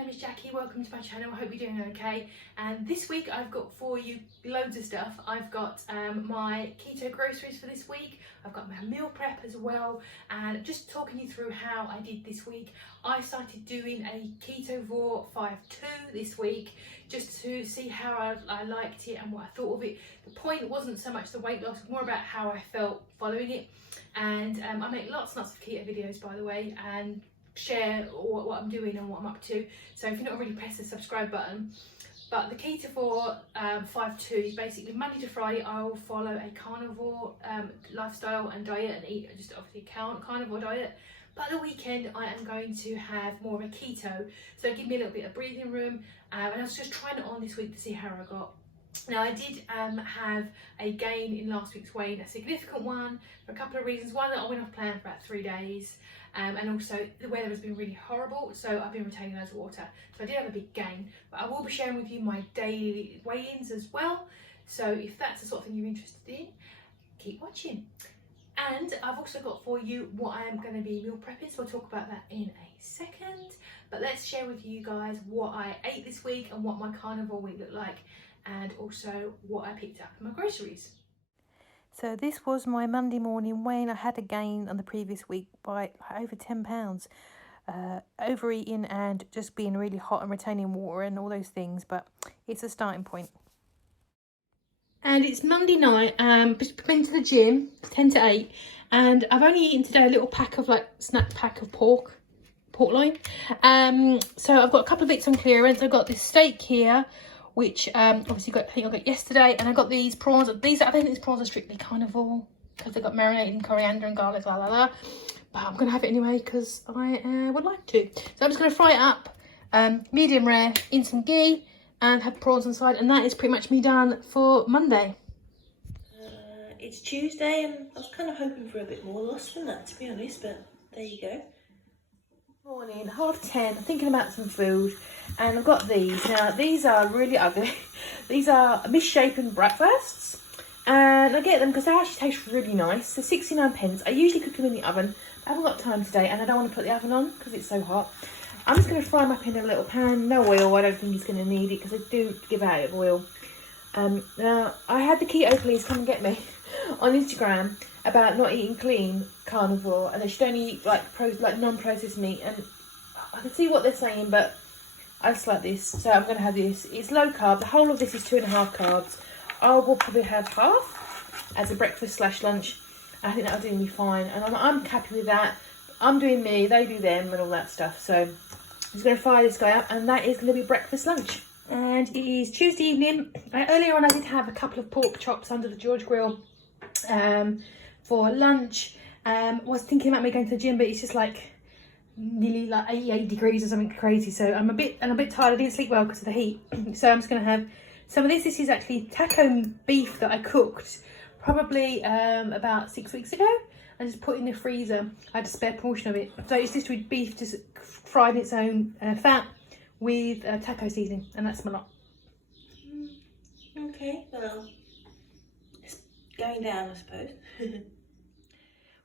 name is Jackie, welcome to my channel, I hope you're doing okay. And this week I've got for you loads of stuff. I've got my keto groceries for this week, I've got my meal prep as well, and just talking you through how I did this week. I started doing a KETOVORE 5-2 this week, just to see how I liked it and what I thought of it. The point wasn't so much the weight loss, more about how I felt following it. And I make lots and lots of keto videos, by the way, and share what I'm doing and what I'm up to. So if you're not already, press the subscribe button. But the KETOVORE 5-2 is basically Monday to Friday I'll follow a carnivore lifestyle and diet and eat just obviously a carnivore diet. But at the weekend I am going to have more of a keto, so give me a little bit of breathing room, and I was just trying it on this week to see how I got. Now I did have a gain in last week's weight, a significant one, for a couple of reasons. One, that I went off plan for about 3 days, and also the weather has been really horrible, so I've been retaining loads of water. So I did have a big gain, but I will be sharing with you my daily weigh-ins as well. So if that's the sort of thing you're interested in, keep watching. And I've also got for you what I am going to be meal prepping, so I'll talk about that in a second. But let's share with you guys what I ate this week and what my carnivore week looked like, and also what I picked up in my groceries. So this was my Monday morning weigh-in. I had a gain on the previous week by over 10 pounds. Overeating and just being really hot and retaining water and all those things, but it's a starting point. And it's Monday night, been to the gym, 10 to 8, and I've only eaten today a little pack of snack pack of pork loin. So I've got a couple of bits on clearance. I've got this steak here, which obviously I think I got yesterday, and I got these prawns. I think these prawns are strictly carnivore because they got marinated in coriander and garlic, but I'm gonna have it anyway because I would like to. So I'm just gonna fry it up, medium rare, in some ghee, and have prawns on the side, and that is pretty much me done for Monday. It's Tuesday, and I was kind of hoping for a bit more loss than that, to be honest, but there you go. Morning, 10:30, I'm thinking about some food, and I've got these. Now, these are really ugly. These are misshapen breakfasts, and I get them because they actually taste really nice. They're 69 pence. I usually cook them in the oven. I haven't got time today, and I don't want to put the oven on because it's so hot. I'm just going to fry them up in a little pan, no oil. I don't think he's going to need it because I do give out of oil. Now, I had the Keto Please come and get me on Instagram about not eating clean carnivore, and they should only eat like non-processed meat, and I can see what they're saying, but I just like this, so I'm going to have this. It's low carb. The whole of this is 2.5 carbs. I will probably have half as a breakfast / lunch. I think that'll do me fine, and I'm happy with that. I'm doing me, they do them, and all that stuff. So I'm just going to fire this guy up, and that is going to be breakfast lunch. And it is Tuesday evening. Earlier on I did have a couple of pork chops under the George grill for lunch. Was thinking about me going to the gym, but it's just nearly 88 degrees or something crazy, so I'm a bit tired. I didn't sleep well because of the heat. So I'm just going to have some of this. This is actually taco beef that I cooked probably about 6 weeks ago. I just put in the freezer. I had a spare portion of it. So it's just with beef just fried in its own fat with taco seasoning, and that's my lot. Okay, well, it's going down, I suppose.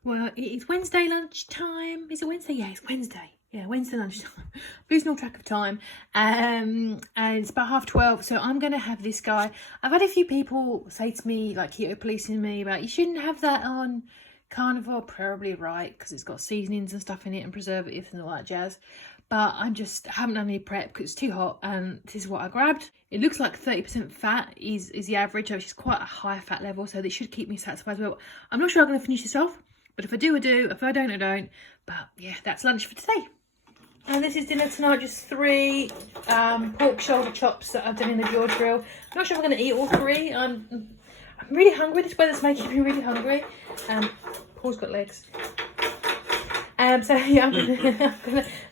Well, it's Wednesday lunchtime. Is it Wednesday? Yeah, it's Wednesday. Yeah, Wednesday lunchtime. Losing all track of time. And it's about 12:30, so I'm going to have this guy. I've had a few people say to me, like keto policing me, about you shouldn't have that on carnivore. Probably right, because it's got seasonings and stuff in it and preservatives and all that jazz. But I haven't done any prep because it's too hot, and this is what I grabbed. It looks like 30% fat is the average, which is quite a high fat level, so this should keep me satisfied as well. I'm not sure I'm going to finish this off, but if I do, I do. If I don't, I don't. But yeah, that's lunch for today. And this is dinner tonight, just 3 pork shoulder chops that I've done in the George grill. I'm not sure if I'm going to eat all 3. I'm really hungry. This weather's making me really hungry. Paul's got legs. So yeah,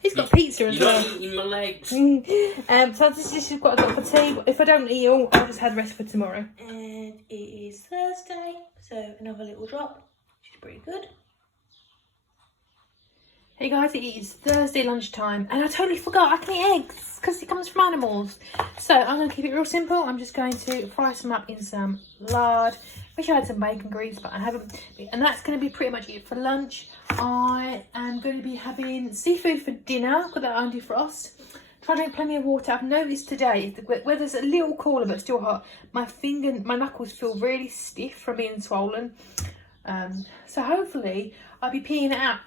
he's got pizza as well. You're eating my legs. So this is what I've got for tea. If I don't eat all, I'll just have the rest for tomorrow. And it is Thursday, so another little drop, which is pretty good. Hey guys, it is Thursday lunchtime, and I totally forgot I can eat eggs because it comes from animals. So I'm going to keep it real simple. I'm just going to fry some up in some lard. Wish I had some bacon grease, but I haven't. And that's going to be pretty much it for lunch. I am going to be having seafood for dinner. I've got that on defrost. try to drink plenty of water. I've noticed today, the weather's a little cooler but still hot. My knuckles feel really stiff from being swollen. So hopefully I'll be peeing it out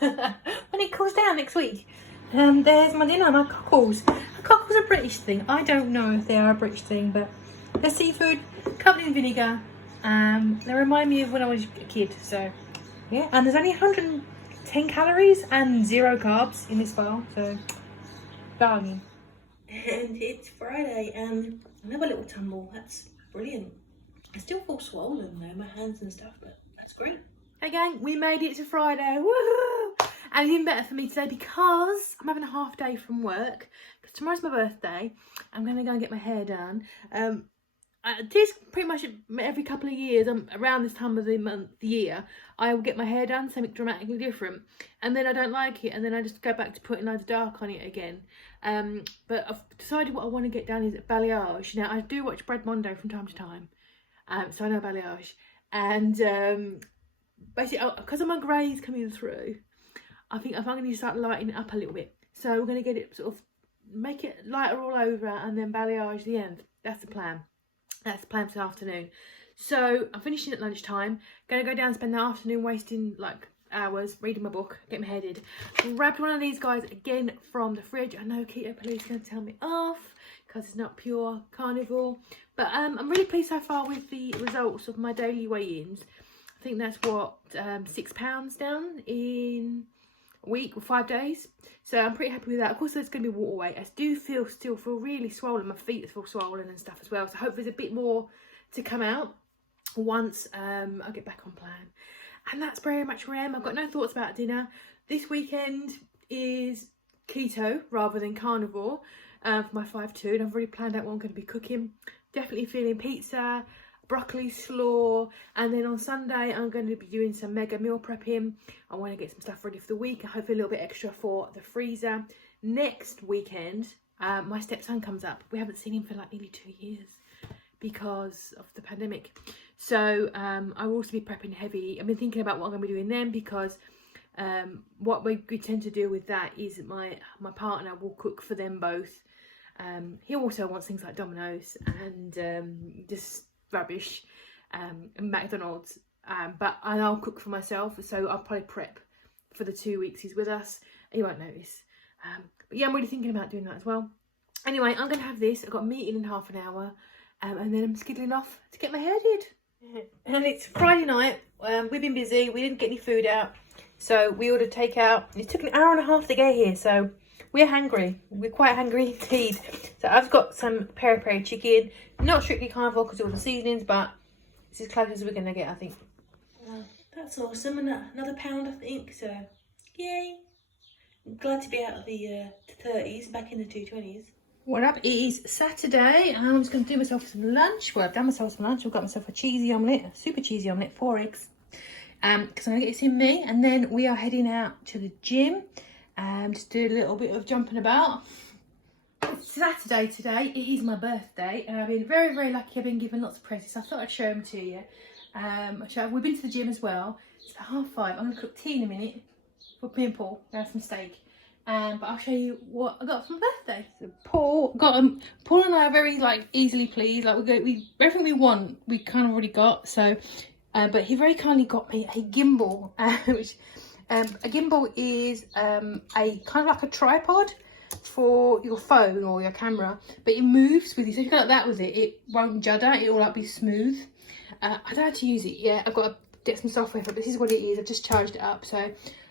when it cools down next week. And there's my dinner, my cockles. Cockles are a British thing. I don't know if they are a British thing, but they're seafood covered in vinegar. They remind me of when I was a kid. So yeah, and there's only 110 calories and 0 carbs in this file. So bargain. And it's Friday and another little tumble. That's brilliant. I still feel swollen though, my hands and stuff, but that's great. Hey gang, we made it to Friday. Woohoo! And even better for me today because I'm having a half day from work. Because tomorrow's my birthday. I'm going to go and get my hair done. This pretty much every couple of years, around this time of the year, I will get my hair done, something dramatically different. And then I don't like it, and then I just go back to putting loads of dark on it again. But I've decided what I want to get done is balayage. Now, I do watch Brad Mondo from time to time. So I know balayage. And basically, because of my greys coming through, I think I'm going to start lightening it up a little bit. So we're going to get it sort of, make it lighter all over and then balayage the end. That's the plan. That's the plan for the afternoon. So I'm finishing at lunchtime. Going to go down and spend the afternoon wasting like hours reading my book, get my hair did. Grabbed one of these guys again from the fridge. I know Keto Police is going to tell me off because it's not pure carnivore. But I'm really pleased so far with the results of my daily weigh-ins. I think that's what, £6 down in a week or 5 days. So I'm pretty happy with that. Of course, there's going to be water weight. I do still feel really swollen. My feet feel swollen and stuff as well. So hopefully there's a bit more to come out once I get back on plan. And that's very much where I am. I've got no thoughts about dinner. This weekend is keto rather than carnivore for my 5-2. And I've already planned out what I'm going to be cooking. Definitely feeling pizza, broccoli slaw, and then on Sunday I'm going to be doing some mega meal prepping. I want to get some stuff ready for the week and hopefully a little bit extra for the freezer. Next weekend my stepson comes up. We haven't seen him for like nearly 2 years because of the pandemic, so I will also be prepping heavy. I've been thinking about what I'm going to be doing then, because what we tend to do with that is my partner will cook for them both. He also wants things like Domino's and just rubbish and McDonald's, but I'll cook for myself, so I'll probably prep for the 2 weeks he's with us. He won't notice, but yeah, I'm really thinking about doing that as well. Anyway, I'm gonna have this. I've got a meeting in half an hour, and then I'm skiddling off to get my hair did. And it's Friday night. We've been busy, we didn't get any food out, so we ordered takeout. It took an hour and a half to get here, so we're hungry. We're quite hungry indeed. So I've got some peri-peri chicken. Not strictly carnivore because of all the seasonings, but it's as close as we're going to get, I think. That's awesome. And another pound, I think. So, yay. I'm glad to be out of the 30s, back in the 220s. What up? It is Saturday. I'm just going to do myself some lunch. Well, I've done myself some lunch. I've got myself a cheesy omelette, a super cheesy omelette, 4 eggs. Because I'm going to get this in me. And then we are heading out to the gym. Just do a little bit of jumping about. It's Saturday today. It is my birthday, and I've been very, very lucky. I've been given lots of presents. I thought I'd show them to you. We've been to the gym as well. It's about 5:30. I'm going to cook tea in a minute for me and Paul. We have some steak. But I'll show you what I got for my birthday. So Paul and I are very easily pleased. Everything we want, we kind of already got. So, but he very kindly got me a gimbal, which. A gimbal is a kind of like a tripod for your phone or your camera, but it moves with you. So if you go like that with it, it won't judder. It will be smooth. I don't know how to use it yet. I've got to get some software for it, but this is what it is. I've just charged it up. So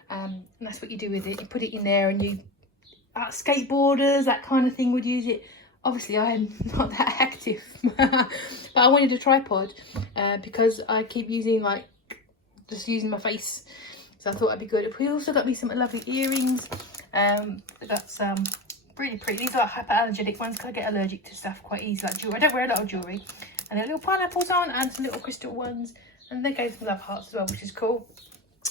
and that's what you do with it. You put it in there, and you skateboarders, that kind of thing, would use it. Obviously, I am not that active, but I wanted a tripod because I keep using just using my face. So I thought it'd be good. He also got me some lovely earrings. That's really pretty. These are hypoallergenic ones because I get allergic to stuff quite easily, like jewelry. I don't wear a lot of jewelry. And there are little pineapples on and some little crystal ones. And they gave some love hearts as well, which is cool.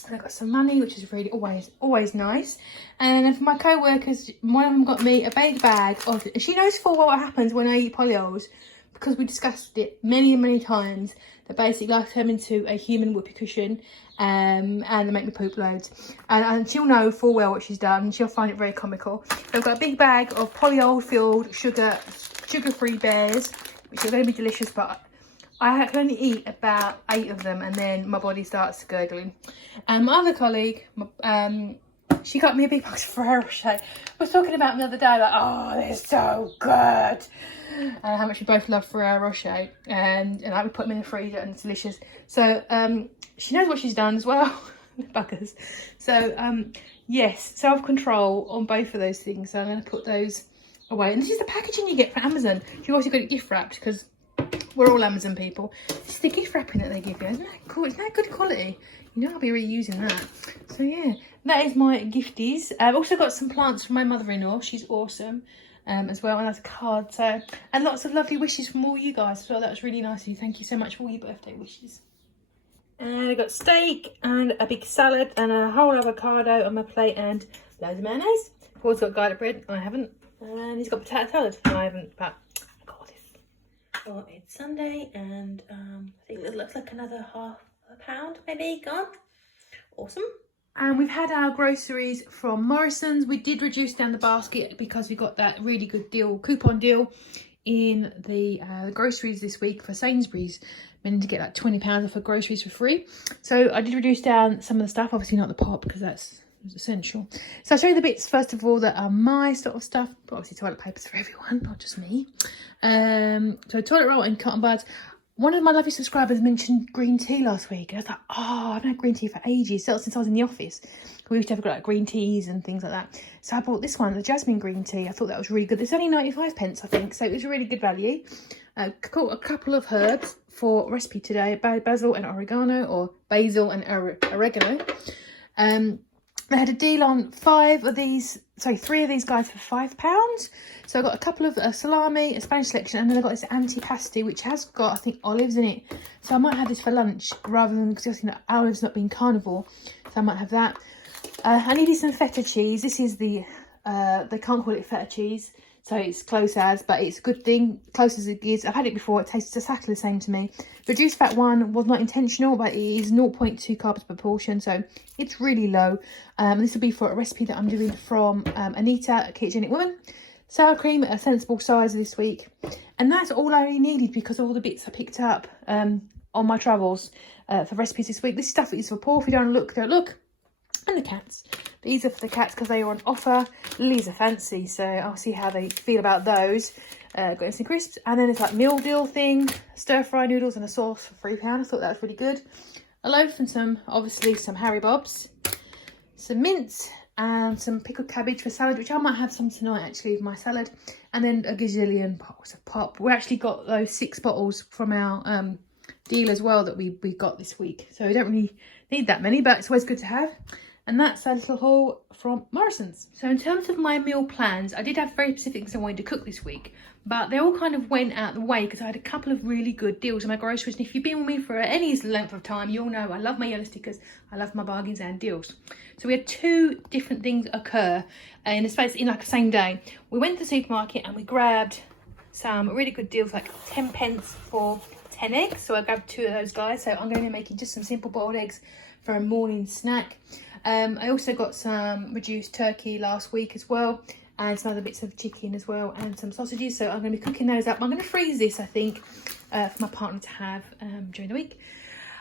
And I got some money, which is really always nice. And then for my co-workers, one of them got me a big bag of. She knows full well what happens when I eat polyols. because we discussed it many times, that basically I turn into a human whoopee cushion, and they make me poop loads. And she'll know full well what she's done. She'll find it very comical. I've got a big bag of polyol filled sugar-free bears, which are going to be delicious, but I can only eat about 8 of them, and then my body starts gurgling. And my other colleague, she got me a big box of Ferrero Rocher. I was talking about them the other day, like, oh, they're so good. How much we both love Ferrero Rocher, and I would put them in the freezer, and it's delicious. So she knows what she's done as well. Buggers. So yes, self-control on both of those things. So I'm going to put those away. And this is the packaging you get from Amazon. You've also got it gift wrapped, because we're all Amazon people. This is the gift wrapping that they give you. Isn't that cool? Isn't that good quality? You know I'll be reusing that. So yeah, that is my gifties. I've also got some plants from my mother-in-law. She's awesome. As well, and that's a card. So, and lots of lovely wishes from all you guys as well. That was really nice of you. Thank you so much for all your birthday wishes. And I got steak and a big salad and a whole avocado on my plate and loads of mayonnaise. Paul's got garlic bread, I haven't. And he's got potato salad, I haven't, but I got all this. Well, it's Sunday, and I think it looks like another half a pound maybe gone. Awesome. And we've had our groceries from Morrison's. We did reduce down the basket because we got that really good deal, coupon deal in the groceries this week for Sainsbury's. Meaning to get like £20 off of groceries for free. So I did reduce down some of the stuff, obviously not the pop because that's essential. So I'll show you the bits first of all that are my sort of stuff. But obviously toilet paper's for everyone, not just me. So toilet roll and cotton buds. One of my lovely subscribers mentioned green tea last week. I was like, oh, I've had green tea for ages, since I was in the office. We used to have like green teas and things like that. So I bought this one, the jasmine green tea. I thought that was really good. It's only 95p, I think. So it was a really good value. Caught a couple of herbs for recipe today, basil and oregano, or basil and oregano. They had a deal on 3 of these guys for £5. So I got a couple of salami, a Spanish selection, and then I got this antipasti, which has got, I think, olives in it. So I might have this for lunch rather than, because obviously olives not being carnivore. So I might have that. I needed some feta cheese. This is the, they can't call it feta cheese. So it's close as, but it's a good thing, close as it is. I've had it before, it tastes exactly the same to me. Reduced fat one was not intentional, but it is 0.2 carbs per portion, so it's really low. This will be for a recipe that I'm doing from Anita, a ketogenic woman. Sour cream at a sensible size this week. And that's all I really needed because of all the bits I picked up on my travels for recipes this week. This stuff is for Paul. If you don't look, don't look. And the cats. These are for the cats because they are on offer. Lily's are fancy, so I'll see how they feel about those. Got instant crisps. And then it's like meal deal thing. Stir fry noodles and a sauce for £3. I thought that was really good. A loaf and obviously some Harry Bobs. Some mince and some pickled cabbage for salad, which I might have some tonight actually with my salad. And then a gazillion bottles of pop. We actually got those 6 bottles from our deal as well that we got this week. So we don't really need that many, but it's always good to have. And that's a little haul from Morrison's. So in terms of my meal plans, I did have very specific things I wanted to cook this week, but they all kind of went out the way because I had a couple of really good deals on my groceries. And if you've been with me for any length of time, you'll know I love my yellow stickers, I love my bargains and deals. So we had 2 different things occur in a space in like the same day. We went to the supermarket and we grabbed some really good deals, like 10p for 10 eggs. So I grabbed 2 of those guys. So I'm going to be making just some simple boiled eggs for a morning snack. I also got some reduced turkey last week as well, and some other bits of chicken as well, and some sausages. So I'm going to be cooking those up. I'm going to freeze this, I think, for my partner to have during the week.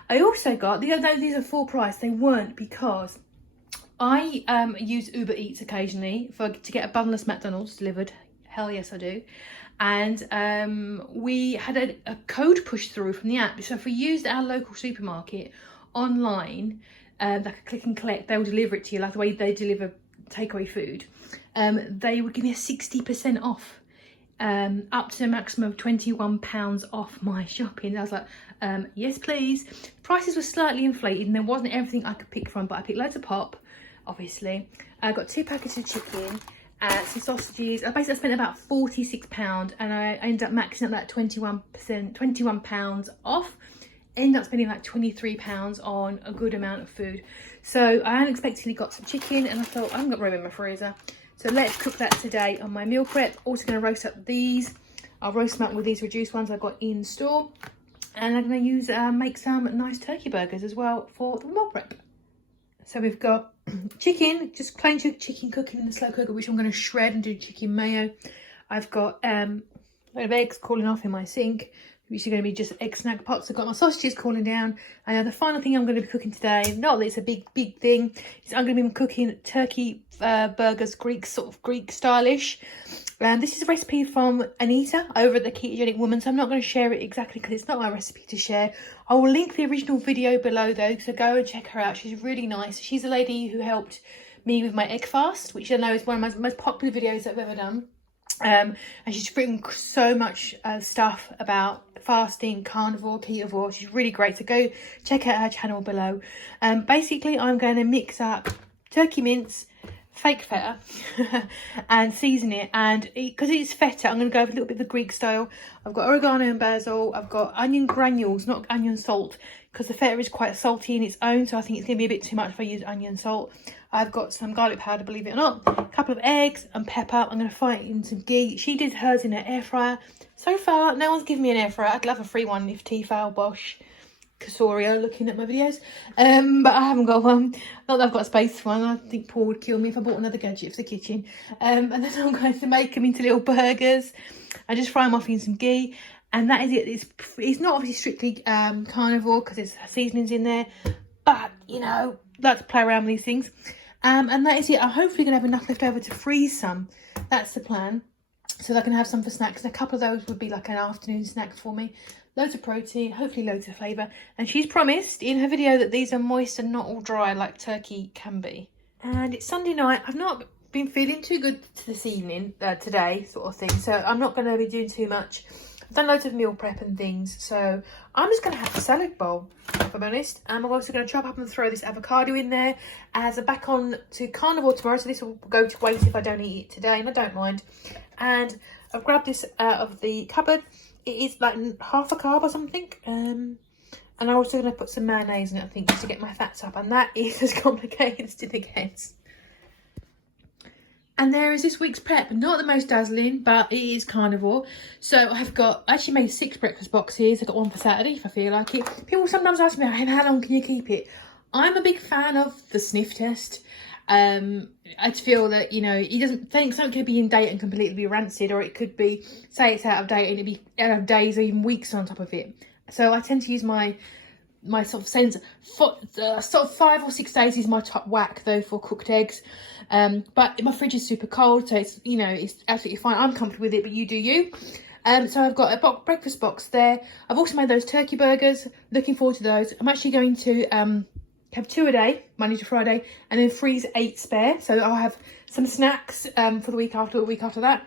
I also got, these are full price. They weren't because I use Uber Eats occasionally to get a bunless McDonald's delivered. Hell yes, I do. And we had a code pushed through from the app. So if we used our local supermarket online, like a click and collect, they will deliver it to you like the way they deliver takeaway food. They would give me a 60% off, up to a maximum of £21 off my shopping. I was like, yes please. Prices were slightly inflated and there wasn't everything I could pick from, but I picked loads of pop, obviously. I got 2 packets of chicken, some sausages. I basically spent about £46 and I ended up maxing out that £21 off. Ended up spending like £23 on a good amount of food. So I unexpectedly got some chicken and I thought, I haven't got room in my freezer. So let's cook that today on my meal prep. Also going to roast up these I'll roast them up with these reduced ones I've got in store. And I'm going to use make some nice turkey burgers as well for the meal prep. So we've got chicken, just plain chicken cooking in the slow cooker, which I'm going to shred and do chicken mayo. I've got a load of eggs cooling off in my sink, which are going to be just egg snack pots. I've got my sausages cooling down. And the final thing I'm going to be cooking today, not that it's a big thing, is I'm going to be cooking turkey burgers, Greek stylish. And this is a recipe from Anitas over at the Ketogenic Woman, so I'm not going to share it exactly because it's not my recipe to share. I will link the original video below though, so go and check her out. She's really nice. She's a lady who helped me with my egg fast, which I know is one of my most popular videos I've ever done. And she's written so much stuff about fasting, carnivore, ketovore. She's really great, so go check out her channel below. Basically, I'm going to mix up turkey mince, fake feta and season it, and because it's feta I'm going to go with a little bit of the Greek style. I've got oregano and basil, I've got onion granules, not onion salt, because the feta is quite salty in its own, so I think it's going to be a bit too much if I use onion salt. I've got some garlic powder, believe it or not, a couple of eggs and pepper. I'm going to fry it in some ghee. She did hers in an air fryer. So far no one's given me an air fryer. I'd love a free one if Tefal, Bosch, Casorio looking at my videos, but I haven't got one. Not that I've got space for one. I think Paul would kill me if I bought another gadget for the kitchen. And then I'm going to make them into little burgers. I just fry them off in some ghee, and that is it. It's not obviously strictly carnivore because there's seasonings in there, but you know, like to play around with these things. And that is it. I'm hopefully going to have enough left over to freeze some. That's the plan, so that I can have some for snacks. A couple of those would be like an afternoon snack for me. Loads of protein, hopefully loads of flavour. And she's promised in her video that these are moist and not all dry like turkey can be. And it's Sunday night. I've not been feeling too good this evening, today sort of thing. So I'm not going to be doing too much. I've done loads of meal prep and things. So I'm just going to have a salad bowl, if I'm honest. I'm also going to chop up and throw this avocado in there as I'm back on to carnivore tomorrow. So this will go to waste if I don't eat it today, and I don't mind. And I've grabbed this out of the cupboard. It is like half a carb or something. And I'm also going to put some mayonnaise in it, I think, just to get my fats up. And that is as complicated as it gets. And there is this week's prep. Not the most dazzling, but it is carnivore. So I've got, I actually made 6 breakfast boxes. I've got one for Saturday if I feel like it. People sometimes ask me, how long can you keep it? I'm a big fan of the sniff test. I feel that, you know, it doesn't think something could be in date and completely be rancid, or it could be, say it's out of date and it'd be out of days or even weeks on top of it. So I tend to use my sort of sense for sort of 5 or 6 days is my top whack though for cooked eggs. But my fridge is super cold, so it's, you know, it's absolutely fine. I'm comfortable with it, but you do you. So I've got a breakfast box there. I've also made those turkey burgers. Looking forward to those. I'm actually going to have 2 a day, Monday to Friday, and then freeze 8 spare. So I'll have some snacks for the week after that.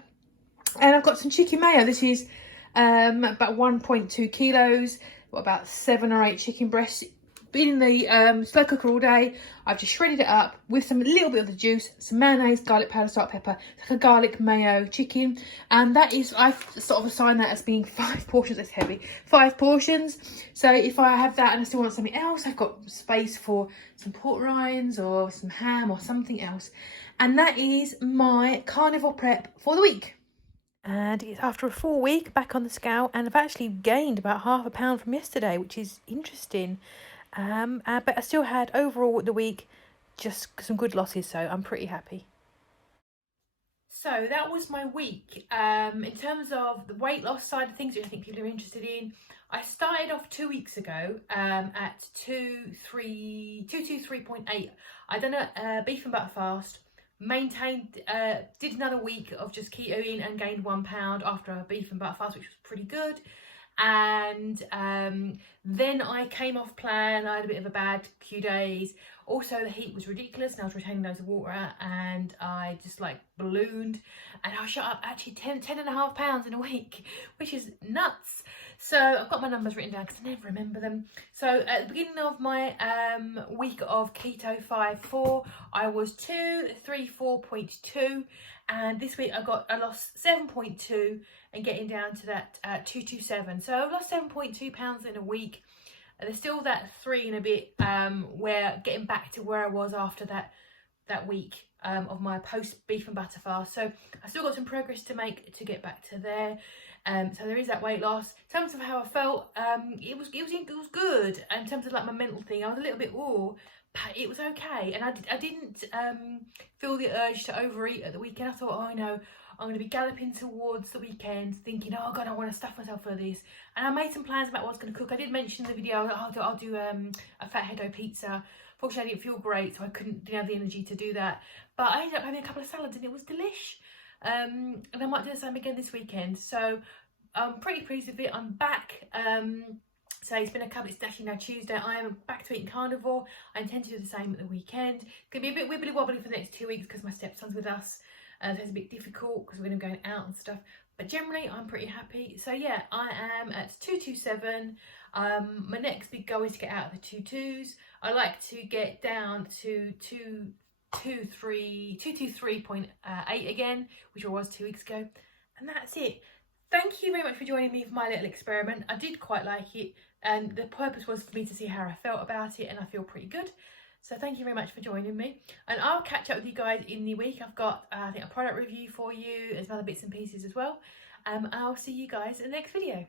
And I've got some chicken mayo. This is about 1.2 kilos, about 7 or 8 chicken breasts. Been in the slow cooker all day. I've just shredded it up with some little bit of the juice, some mayonnaise, garlic powder, salt, pepper. It's like a garlic mayo chicken, and that is, I've sort of assigned that as being 5 portions. It's heavy, 5 portions. So if I have that and I still want something else, I've got space for some pork rinds or some ham or something else. And that is my carnivore prep for the week. And it's after a full week back on the scale, and I've actually gained about ½ pound from yesterday, which is interesting. But I still had overall the week just some good losses, so I'm pretty happy. So that was my week. In terms of the weight loss side of things, which I think people are interested in, I started off 2 weeks ago at 223.8. I done a beef and butter fast, maintained, did another week of just ketoing and gained 1 pound after a beef and butter fast, which was pretty good. And then I came off plan. I had a bit of a bad few days. Also, the heat was ridiculous and I was retaining loads of water, and I just like ballooned, and I shot up actually 10.5 pounds in a week, which is nuts. So I've got my numbers written down because I never remember them. So at the beginning of my week of keto 5-4, I was 234.2, and this week I lost 7.2 and getting down to that 227. So I've lost 7.2 pounds in a week. There's still that 3 and a bit where getting back to where I was after that that week of my post beef and butter fast. So I still got some progress to make to get back to there. So there is that weight loss. In terms of how I felt, it was good. In terms of like my mental thing, I was a little bit but it was okay. And I didn't feel the urge to overeat at the weekend. I thought, oh no, I'm going to be galloping towards the weekend thinking, oh God, I want to stuff myself for this. And I made some plans about what I was going to cook. I did mention in the video, I'll do a fathead pizza. Fortunately, I didn't feel great, so I didn't have the energy to do that. But I ended up having a couple of salads and it was delish. And I might do the same again this weekend. So I'm pretty pleased with it. I'm back. So it's been it's actually now Tuesday. I am back to eating carnivore. I intend to do the same at the weekend. It's going to be a bit wibbly wobbly for the next 2 weeks because my stepson's with us. So it's a bit difficult because we're going to be going out and stuff. But generally, I'm pretty happy. So yeah, I am at 227. My next big goal is to get out of the 2.2s. I like to get down to 223.8 again, which I was 2 weeks ago. And that's it. Thank you very much for joining me for my little experiment. I did quite like it, and the purpose was for me to see how I felt about it, and I feel pretty good. So thank you very much for joining me, and I'll catch up with you guys in the week. I've got I think a product review for you, as other bits and pieces as well. I'll see you guys in the next video.